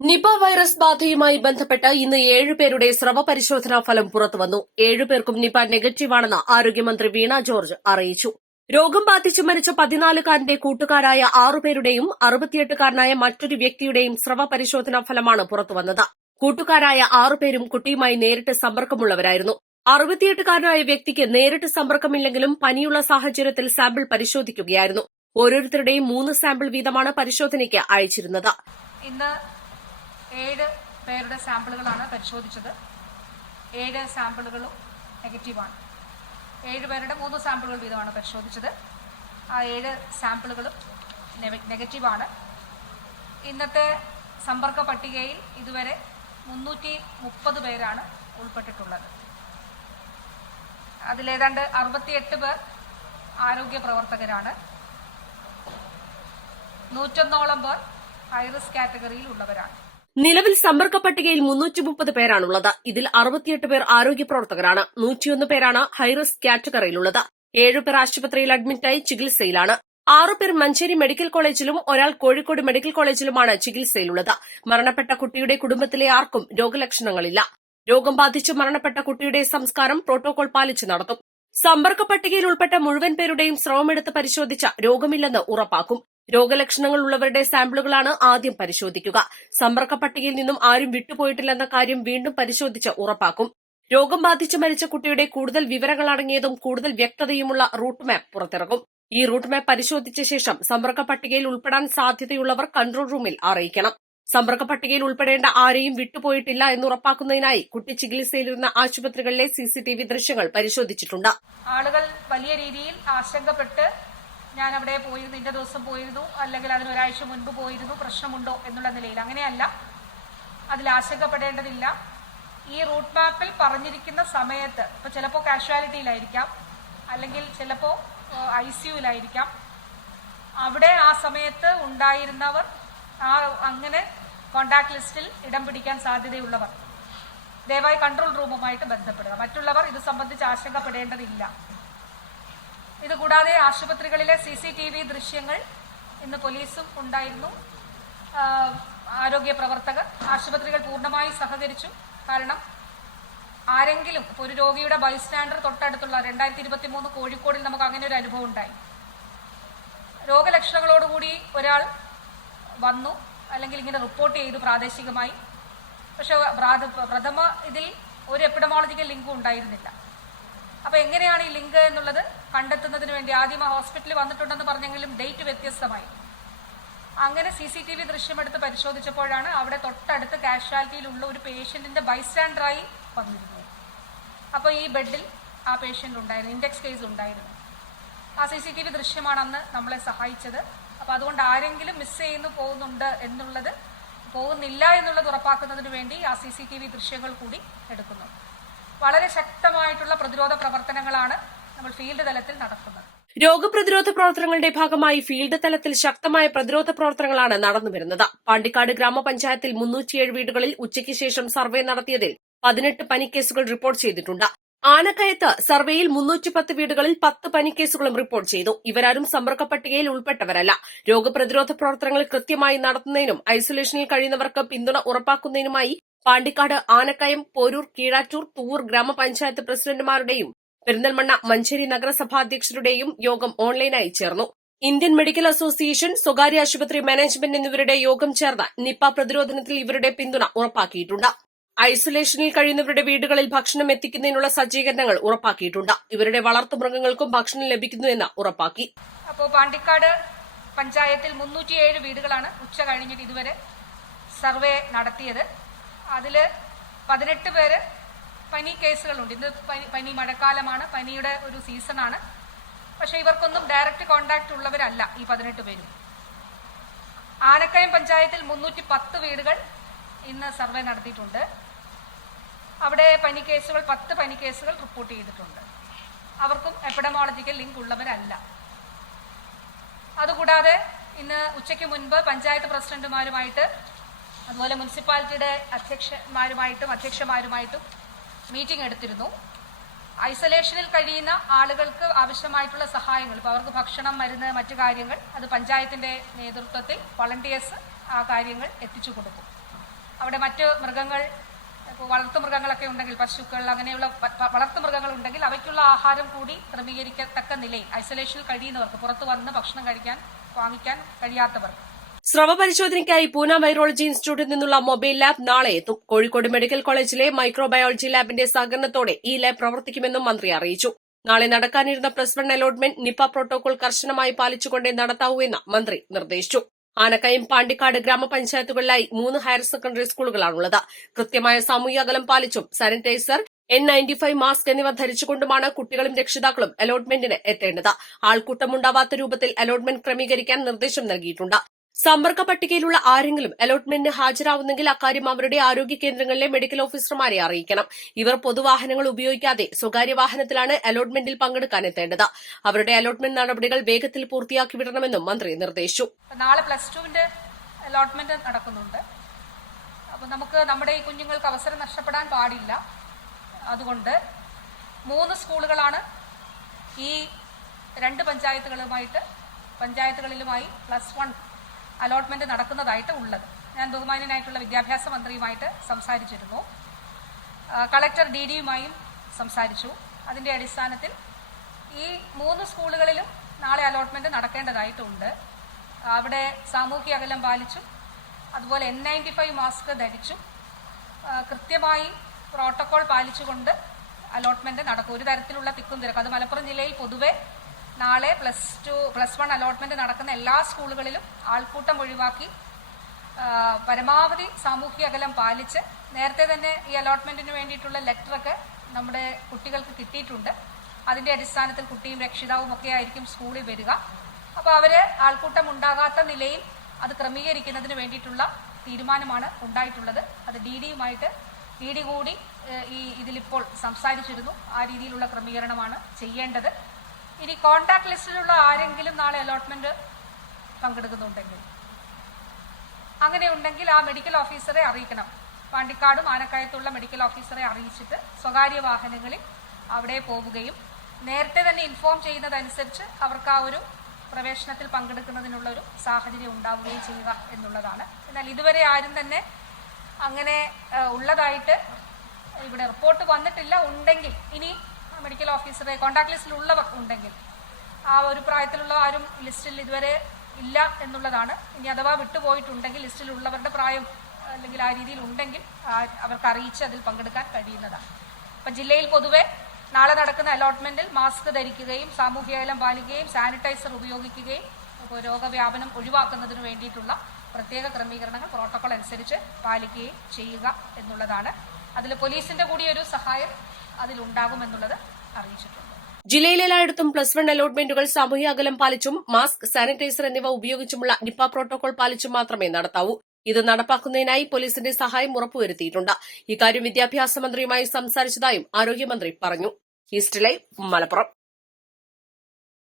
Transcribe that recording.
Nipah virus ബാധയുമായി ബന്ധപ്പെട്ട് ഇന്ന് 7 പേരുടെ സ്രവ പരിശോധനാ ഫലം പുറത്തുവന്നു. 7 പേർക്കും നിപ നെഗറ്റീവാണെന്ന് ആരോഗ്യമന്ത്രി വീണ ജോർജ് അറിയിച്ചു. രോഗം ബാധിച്ച് മരിച്ച 14-കാരന്റെ കൂട്ടുകാരായ 6 പേരുടെയും 68-കാരനായ മറ്റൊരു വ്യക്തിയുടെയും സ്രവ പരിശോധനാ ഫലമാണ് പുറത്തുവന്നത്. കൂട്ടുകാരായ 6 പേരും കുട്ടിയുമായി നേരിട്ട് സമ്പർക്കമുള്ളവരായിരുന്നു. 68-കാരനായ വ്യക്തിക്ക് നേരിട്ട് സമ്പർക്കമില്ലെങ്കിലും പനിയുള്ള സാഹചര്യത്തിൽ സാമ്പിൾ പരിശോധിക്കുകയായിരുന്നു. ഓരോരുത്തരുടെയും 3 സാമ്പിൾ വീതമാണ് പരിശോധനയ്ക്ക് അയച്ചിരുന്നത്. ഇന്ന് 7 പേരുടെ സാമ്പിളുകളാണ് പരിശോധിച്ചത്. 7 സാമ്പിളുകളും നെഗറ്റീവാണ്. 7 പേരുടെ 3 സാമ്പിളുകൾ വീതമാണ് പരിശോധിച്ചത്. ആ 7 സാമ്പിളുകളും നെഗറ്റീവാണ്. ഇന്നത്തെ സമ്പർക്ക പട്ടികയിൽ ഇതുവരെ 330 പേരാണ് ഉൾപ്പെട്ടിട്ടുള്ളത്. അതിലേതാണ്ട് 68 പേർ ആരോഗ്യ പ്രവർത്തകരാണ്. 101ഓളം പേർ ഹൈറിസ്ക് കാറ്റഗറിയിൽ ഉള്ളവരാണ്. നിലവിൽ സമ്പർക്ക പട്ടികയിൽ 330 പേരാണുള്ളത്. ഇതിൽ 68 പേർ ആരോഗ്യ പ്രവർത്തകരാണ്. 101 പേരാണ് ഹൈറിസ്ക് കാറ്റഗറിയിലുള്ളത്. 7 പേർ ആശുപത്രിയിൽ അഡ്മിറ്റായി ചികിത്സയിലാണ്. 6 പേർ മഞ്ചേരി മെഡിക്കൽ കോളേജിലും ഒരാൾ കോഴിക്കോട് മെഡിക്കൽ കോളേജിലുമാണ് ചികിത്സയിലുള്ളത്. മരണപ്പെട്ട കുട്ടിയുടെ കുടുംബത്തിലെ ആർക്കും രോഗലക്ഷണങ്ങളില്ല. രോഗം ബാധിച്ച് മരണപ്പെട്ട കുട്ടിയുടെ സംസ്കാരം പ്രോട്ടോകോൾ പാലിച്ച് നടത്തും. സമ്പർക്ക പട്ടികയിൽ ഉൾപ്പെട്ട മുഴുവൻ പേരുടെയും സ്രവമെടുത്ത് പരിശോധിച്ച രോഗമില്ലെന്ന് ഉറപ്പാക്കും. രോഗലക്ഷണങ്ങൾ ഉള്ളവരുടെ സാമ്പിളുകളാണ് ആദ്യം പരിശോധിക്കുക. സമ്പർക്ക പട്ടികയിൽ നിന്നും ആരും വിട്ടുപോയിട്ടില്ലെന്ന കാര്യം വീണ്ടും പരിശോധിച്ച് ഉറപ്പാക്കും. രോഗം ബാധിച്ച് മരിച്ച കുട്ടിയുടെ കൂടുതൽ വിവരങ്ങളടങ്ങിയതും കൂടുതൽ വ്യക്തതയുമുള്ള റൂട്ട് മാപ്പ് പുറത്തിറക്കും. ഈ റൂട്ട് മാപ്പ് പരിശോധിച്ച ശേഷം സമ്പർക്ക പട്ടികയിൽ ഉൾപ്പെടാൻ സാധ്യതയുള്ളവർ കൺട്രോൾ റൂമിൽ അറിയിക്കണം. സമ്പർക്ക പട്ടികയിൽ ഉൾപ്പെടേണ്ട ആരെയും വിട്ടുപോയിട്ടില്ല എന്നുറപ്പാക്കുന്നതിനായി കുട്ടി ചികിത്സയിലിരുന്ന ആശുപത്രികളിലെ CCTV ദൃശ്യങ്ങൾ പരിശോധിച്ചിട്ടുണ്ട്. ആളുകൾ വലിയ രീതിയിൽ ആശങ്കപ്പെട്ട് ഞാൻ അവിടെ പോയിരുന്നു, ഇന്ന ദിവസം പോയിരുന്നു, അല്ലെങ്കിൽ അതിന് ഒരാഴ്ച മുൻപ് പോയിരുന്നു, പ്രശ്നമുണ്ടോ എന്നുള്ള നിലയിൽ അങ്ങനെയല്ല. അതിൽ ആശങ്കപ്പെടേണ്ടതില്ല. ഈ റൂട്ട് മാപ്പിൽ പറഞ്ഞിരിക്കുന്ന സമയത്ത് ഇപ്പോൾ ചിലപ്പോൾ കാഷ്വാലിറ്റിയിലായിരിക്കാം, അല്ലെങ്കിൽ ചിലപ്പോൾ ICUവിലായിരിക്കാം. അവിടെ ആ സമയത്ത് ഉണ്ടായിരുന്നവർ അങ്ങനെ കോണ്ടാക്ട് ലിസ്റ്റിൽ ഇടം പിടിക്കാൻ സാധ്യതയുള്ളവർ ദയവായി കൺട്രോൾ റൂമുമായിട്ട് ബന്ധപ്പെടുക. മറ്റുള്ളവർ ഇത് സംബന്ധിച്ച് ആശങ്കപ്പെടേണ്ടതില്ല. ഇതുകൂടാതെ ആശുപത്രികളിലെ CCTV ദൃശ്യങ്ങൾ ഇന്ന് പോലീസും ഉണ്ടായിരുന്നു. ആരോഗ്യ പ്രവർത്തകർ, ആശുപത്രികൾ പൂർണ്ണമായി സഹകരിച്ചു. കാരണം ആരെങ്കിലും ഇപ്പോൾ ഒരു രോഗിയുടെ ബൈസ്റ്റാൻഡർ തൊട്ടടുത്തുള്ള 2023 കോഴിക്കോടിൽ നമുക്ക് അങ്ങനെ ഒരു അനുഭവം ഉണ്ടായി. രോഗലക്ഷണങ്ങളോടുകൂടി ഒരാൾ വന്നു, അല്ലെങ്കിൽ ഇങ്ങനെ റിപ്പോർട്ട് ചെയ്തു പ്രാദേശികമായി. പക്ഷെ പ്രഥമ ഇതിൽ ഒരു എപ്പിഡമോളജിക്കൽ ലിങ്കും ഉണ്ടായിരുന്നില്ല. അപ്പോൾ എങ്ങനെയാണ് ഈ ലിങ്ക് എന്നുള്ളത് കണ്ടെത്തുന്നതിന് വേണ്ടി ആദ്യം ആ ഹോസ്പിറ്റലിൽ വന്നിട്ടുണ്ടെന്ന് പറഞ്ഞെങ്കിലും ഡേറ്റ് വ്യത്യസ്തമായി. അങ്ങനെ CCTV ദൃശ്യമെടുത്ത് പരിശോധിച്ചപ്പോഴാണ് അവിടെ തൊട്ടടുത്ത് കാഷ്വാലിറ്റിയിലുള്ള ഒരു പേഷ്യന്റിന്റെ ബൈസ്റ്റാൻഡറായി വന്നിരുന്നത്. അപ്പോൾ ഈ ബെഡിൽ ആ പേഷ്യന്റ് ഉണ്ടായിരുന്നു, ഇൻഡെക്സ് കേസ് ഉണ്ടായിരുന്നു. ആ CCTV ദൃശ്യമാണ് അന്ന് നമ്മളെ സഹായിച്ചത്. അപ്പോൾ അതുകൊണ്ട് ആരെങ്കിലും മിസ് ചെയ്യുന്നു പോകുന്നില്ല എന്നുള്ളത് ഉറപ്പാക്കുന്നതിന് വേണ്ടി ആ CCTV ദൃശ്യങ്ങൾ കൂടി എടുക്കുന്നു. വളരെ ശക്തമായിട്ടുള്ള പ്രതിരോധ പ്രവർത്തനങ്ങളാണ് നമ്മൾ ഫീൽഡ് തലത്തിൽ നടത്തുന്നത്. രോഗപ്രതിരോധ പ്രവർത്തനങ്ങളുടെ ഭാഗമായി ഫീൽഡ് തലത്തിൽ ശക്തമായ പ്രതിരോധ പ്രവർത്തനങ്ങളാണ് നടന്നുവരുന്നത്. പാണ്ടിക്കാട് ഗ്രാമപഞ്ചായത്തിൽ 307 വീടുകളിൽ ഉച്ചയ്ക്ക് ശേഷം സർവേ നടത്തിയതിൽ 18 പനിക്കേസുകൾ റിപ്പോർട്ട് ചെയ്തിട്ടുണ്ട്. ആനക്കയത്ത് സർവേയിൽ 310 വീടുകളിൽ 10 പനിക്കേസുകളും റിപ്പോർട്ട് ചെയ്തു. ഇവരാരും സമ്പർക്ക പട്ടികയിൽ ഉൾപ്പെട്ടവരല്ല. രോഗപ്രതിരോധ പ്രവർത്തനങ്ങൾ കൃത്യമായി നടത്തുന്നതിനും ഐസൊലേഷനിൽ കഴിയുന്നവർക്ക് പിന്തുണ ഉറപ്പാക്കുന്നതിനുമായി പാണ്ടിക്കാട്, ആനക്കയം, പോരൂർ, കീഴാറ്റൂർ, തൂവൂർ ഗ്രാമപഞ്ചായത്ത് പ്രസിഡന്റുമാരുടെയും പെരിന്തൽമണ്ണ, മഞ്ചേരി നഗരസഭാധ്യക്ഷരുടെയും യോഗം ഓൺലൈനായി ചേർന്നു. ഇന്ത്യൻ മെഡിക്കൽ അസോസിയേഷൻ, സ്വകാര്യ ആശുപത്രി മാനേജ്മെന്റ് എന്നിവരുടെ യോഗം ചേർന്ന് നിപ പ്രതിരോധത്തിൽ ഇവരുടെ പിന്തുണ ഉറപ്പാക്കിയിട്ടുണ്ട്. ഐസൊലേഷനിൽ കഴിയുന്നവരുടെ വീടുകളിൽ ഭക്ഷണം എത്തിക്കുന്നതിനുള്ള സജ്ജീകരണങ്ങൾ ഉറപ്പാക്കിയിട്ടുണ്ട്. ഇവരുടെ വളർത്തുമൃഗങ്ങൾക്കും ഭക്ഷണം ലഭിക്കുന്നുവെന്ന് ഉറപ്പാക്കി. അപ്പോൾ പാണ്ടിക്കാട് പഞ്ചായത്തിൽ 307 വീടുകളാണ് ഉച്ച കഴിഞ്ഞിട്ട് ഇതുവരെ സർവേ നടത്തിയത്. അതിൽ 18 പേര് പനി കേസുകളുണ്ട്. ഇന്ന് പനി മഴക്കാലമാണ്, പനിയുടെ ഒരു സീസണാണ്. പക്ഷെ ഇവർക്കൊന്നും ഡയറക്റ്റ് കോണ്ടാക്ട് ഉള്ളവരല്ല ഈ 18 പേരും. ആനക്കയം പഞ്ചായത്തിൽ 310 വീടുകൾ ഇന്ന് സർവേ നടത്തിയിട്ടുണ്ട്. അവിടെ 10 പനി കേസുകൾ റിപ്പോർട്ട് ചെയ്തിട്ടുണ്ട്. അവർക്കും എപ്പിഡമോളജിക്കൽ ലിങ്ക് ഉള്ളവരല്ല. അതുകൂടാതെ ഇന്ന് ഉച്ചയ്ക്ക് മുൻപ് പഞ്ചായത്ത് പ്രസിഡന്റുമാരുമായിട്ട്, അതുപോലെ മുനിസിപ്പാലിറ്റിയുടെ അധ്യക്ഷന്മാരുമായിട്ടും മീറ്റിംഗ് എടുത്തിരുന്നു. ഐസൊലേഷനിൽ കഴിയുന്ന ആളുകൾക്ക് ആവശ്യമായിട്ടുള്ള സഹായങ്ങൾ, ഇപ്പോൾ അവർക്ക് ഭക്ഷണം, മരുന്ന്, മറ്റു കാര്യങ്ങൾ, അത് പഞ്ചായത്തിന്റെ നേതൃത്വത്തിൽ വളണ്ടിയേഴ്സ് ആ കാര്യങ്ങൾ എത്തിച്ചു കൊടുക്കും. അവിടെ മറ്റ് മൃഗങ്ങൾ, ഇപ്പോൾ വളർത്തുമൃഗങ്ങളൊക്കെ ഉണ്ടെങ്കിൽ, പശുക്കൾ, അങ്ങനെയുള്ള വളർത്തുമൃഗങ്ങൾ ഉണ്ടെങ്കിൽ അവയ്ക്കുള്ള ആഹാരം കൂടി ക്രമീകരിക്കത്തക്ക നിലയിൽ ഐസൊലേഷനിൽ കഴിയുന്നവർക്ക്, പുറത്തു വന്ന് ഭക്ഷണം വാങ്ങിക്കാൻ കഴിയാത്തവർക്ക്. സ്രവ പരിശോധനയ്ക്കായി പൂന വൈറോളജി ഇൻസ്റ്റിറ്റ്യൂട്ടിൽ നിന്നുള്ള മൊബൈൽ ലാബ് നാളെ എത്തും. കോഴിക്കോട് മെഡിക്കൽ കോളേജിലെ മൈക്രോബയോളജി ലാബിന്റെ സഹകരണത്തോടെ ഈ ലാബ് പ്രവർത്തിക്കുമെന്നും മന്ത്രി അറിയിച്ചു. നാളെ നടക്കാനിരുന്ന +1 അലോട്ട്മെന്റ് നിപ പ്രോട്ടോകോൾ കർശനമായി പാലിച്ചുകൊണ്ടേ നടത്താവൂ എന്ന് മന്ത്രി നിർദ്ദേശിച്ചു. ആനക്കയം, പാണ്ടിക്കാട് ഗ്രാമപഞ്ചായത്തുകളിലായി 3 ഹയർ സെക്കൻഡറി സ്കൂളുകളാണുള്ളത്. കൃത്യമായ സാമൂഹ്യ അകലം പാലിച്ചും സാനിറ്റൈസർ, N95 മാസ്ക് എന്നിവ ധരിച്ചുകൊണ്ടുമാണ് കുട്ടികളും രക്ഷിതാക്കളും അലോട്ട്മെന്റിന് എത്തേണ്ടത്. ആൾക്കൂട്ടമുണ്ടാവാത്ത രൂപത്തിൽ അലോട്ട്മെന്റ് ക്രമീകരിക്കാൻ നിർദ്ദേശം നൽകിയിട്ടുണ്ട്. സമ്പർക്ക പട്ടികയിലുള്ള ആരെങ്കിലും അലോട്ട്മെന്റിന് ഹാജരാവുന്നെങ്കിൽ അക്കാര്യം അവരുടെ ആരോഗ്യ കേന്ദ്രങ്ങളിലെ മെഡിക്കൽ ഓഫീസർമാരെ അറിയിക്കണം. ഇവർ പൊതുവാഹനങ്ങൾ ഉപയോഗിക്കാതെ സ്വകാര്യ വാഹനത്തിലാണ് അലോട്ട്മെന്റിൽ പങ്കെടുക്കാനെത്തേണ്ടത്. അവരുടെ അലോട്ട്മെന്റ് നടപടികൾ വേഗത്തിൽ പൂർത്തിയാക്കി വിടണമെന്നും മന്ത്രി നിർദ്ദേശിച്ചു. നാളെ +2 അലോട്ട്മെന്റ് നടക്കുന്നുണ്ട്. അപ്പോൾ നമുക്ക് നമ്മുടെ ഈ കുഞ്ഞുങ്ങൾക്ക് അവസരം നഷ്ടപ്പെടാൻ പാടില്ല. അതുകൊണ്ട് 3 സ്കൂളുകളാണ് ഈ 2 പഞ്ചായത്തുകളിലുമായി +1 അലോട്ട്മെന്റ് നടക്കുന്നതായിട്ട് ഉള്ളത്. ഞാൻ ബഹുമാന്യനായിട്ടുള്ള വിദ്യാഭ്യാസ മന്ത്രിയുമായിട്ട് സംസാരിച്ചിരുന്നു. കളക്ടർ DDയുമായും സംസാരിച്ചു. അതിന്റെ അടിസ്ഥാനത്തിൽ ഈ 3 സ്കൂളുകളിലും നാളെ അലോട്ട്മെന്റ് നടക്കേണ്ടതായിട്ടുണ്ട്. അവിടെ സാമൂഹ്യ അകലം പാലിച്ചും അതുപോലെ N95 മാസ്ക് ധരിച്ചും കൃത്യമായി പ്രോട്ടോകോൾ പാലിച്ചുകൊണ്ട് അലോട്ട്മെന്റ് നടക്കും. ഒരു തരത്തിലുള്ള തിക്കും തിരക്കും. അത് മലപ്പുറം ജില്ലയിൽ പൊതുവെ നാളെ +1 അലോട്ട്മെന്റ് നടക്കുന്ന എല്ലാ സ്കൂളുകളിലും ആൾക്കൂട്ടം ഒഴിവാക്കി പരമാവധി സാമൂഹ്യ അകലം പാലിച്ച്, നേരത്തെ തന്നെ ഈ അലോട്ട്മെന്റിന് വേണ്ടിയിട്ടുള്ള ലെറ്ററൊക്കെ നമ്മുടെ കുട്ടികൾക്ക് കിട്ടിയിട്ടുണ്ട്. അതിന്റെ അടിസ്ഥാനത്തിൽ കുട്ടിയും രക്ഷിതാവും ഒക്കെ ആയിരിക്കും സ്കൂളിൽ വരിക. അപ്പോൾ അവര് ആൾക്കൂട്ടം ഉണ്ടാകാത്ത നിലയിൽ അത് ക്രമീകരിക്കുന്നതിന് വേണ്ടിയിട്ടുള്ള തീരുമാനമാണ് ഉണ്ടായിട്ടുള്ളത്. അത് DD കൂടി ഇതിലിപ്പോൾ സംസാരിച്ചിരുന്നു. ആ രീതിയിലുള്ള ക്രമീകരണമാണ് ചെയ്യേണ്ടത്. ഇനി കോണ്ടാക്ട് ലിസ്റ്റിലുള്ള ആരെങ്കിലും നാളെ അലോട്ട്മെന്റ് പങ്കെടുക്കുന്നുണ്ടെങ്കിൽ, അങ്ങനെയുണ്ടെങ്കിൽ ആ മെഡിക്കൽ ഓഫീസറെ അറിയിക്കണം. പാണ്ടിക്കാടും ആനക്കയത്തുള്ള മെഡിക്കൽ ഓഫീസറെ അറിയിച്ചിട്ട് സ്വകാര്യ വാഹനങ്ങളിൽ അവിടെ പോവുകയും നേരത്തെ തന്നെ ഇൻഫോം ചെയ്യുന്നതനുസരിച്ച് അവർക്ക് ആ ഒരു പ്രവേശനത്തിൽ പങ്കെടുക്കുന്നതിനുള്ള ഒരു സാഹചര്യം ഉണ്ടാവുകയും ചെയ്യുക എന്നുള്ളതാണ്. എന്നാൽ ഇതുവരെ ആരും തന്നെ അങ്ങനെ ഉള്ളതായിട്ട് ഇവിടെ റിപ്പോർട്ട് വന്നിട്ടില്ല. ഉണ്ടെങ്കിൽ ഇനി മെഡിക്കൽ ഓഫീസറെ കോണ്ടാക്ട് ലിസ്റ്റിലുള്ളവർ ഉണ്ടെങ്കിൽ, ആ ഒരു പ്രായത്തിലുള്ള ആരും ലിസ്റ്റിൽ ഇതുവരെ ഇല്ല എന്നുള്ളതാണ്. ഇനി അഥവാ വിട്ടുപോയിട്ടുണ്ടെങ്കിൽ ലിസ്റ്റിലുള്ളവരുടെ പ്രായം അല്ലെങ്കിൽ ആ രീതിയിൽ ഉണ്ടെങ്കിൽ അവർക്ക് അറിയിച്ച് അതിൽ പങ്കെടുക്കാൻ കഴിയുന്നതാണ്. അപ്പം ജില്ലയിൽ പൊതുവെ നാളെ നടക്കുന്ന അലോട്ട്മെന്റിൽ മാസ്ക് ധരിക്കുകയും സാമൂഹ്യ അകലം പാലിക്കുകയും സാനിറ്റൈസർ ഉപയോഗിക്കുകയും രോഗവ്യാപനം ഒഴിവാക്കുന്നതിന് വേണ്ടിയിട്ടുള്ള പ്രത്യേക ക്രമീകരണങ്ങൾ പ്രോട്ടോകോൾ അനുസരിച്ച് പാലിക്കുകയും ചെയ്യുക എന്നുള്ളതാണ്. അതിൽ പോലീസിന്റെ കൂടി ഒരു സഹായം അതിലുണ്ടാകുമെന്നുള്ളത് അറിയിച്ചിട്ടുണ്ട്. ജില്ലയിലെ എല്ലായിടത്തും +1 അലോട്ട്മെന്റുകൾ സാമൂഹ്യ അകലം പാലിച്ചും മാസ്ക്, സാനിറ്റൈസർ എന്നിവ ഉപയോഗിച്ചുമുള്ള നിപ പ്രോട്ടോകോൾ പാലിച്ചും മാത്രമേ നടത്താവൂ. ഇത് നടപ്പാക്കുന്നതിനായി പോലീസിന്റെ സഹായം ഉറപ്പുവരുത്തിയിട്ടുണ്ട്. ഇക്കാര്യം വിദ്യാഭ്യാസ മന്ത്രിയുമായി സംസാരിച്ചതായും ആരോഗ്യമന്ത്രി പറഞ്ഞു. East live, Malappuram.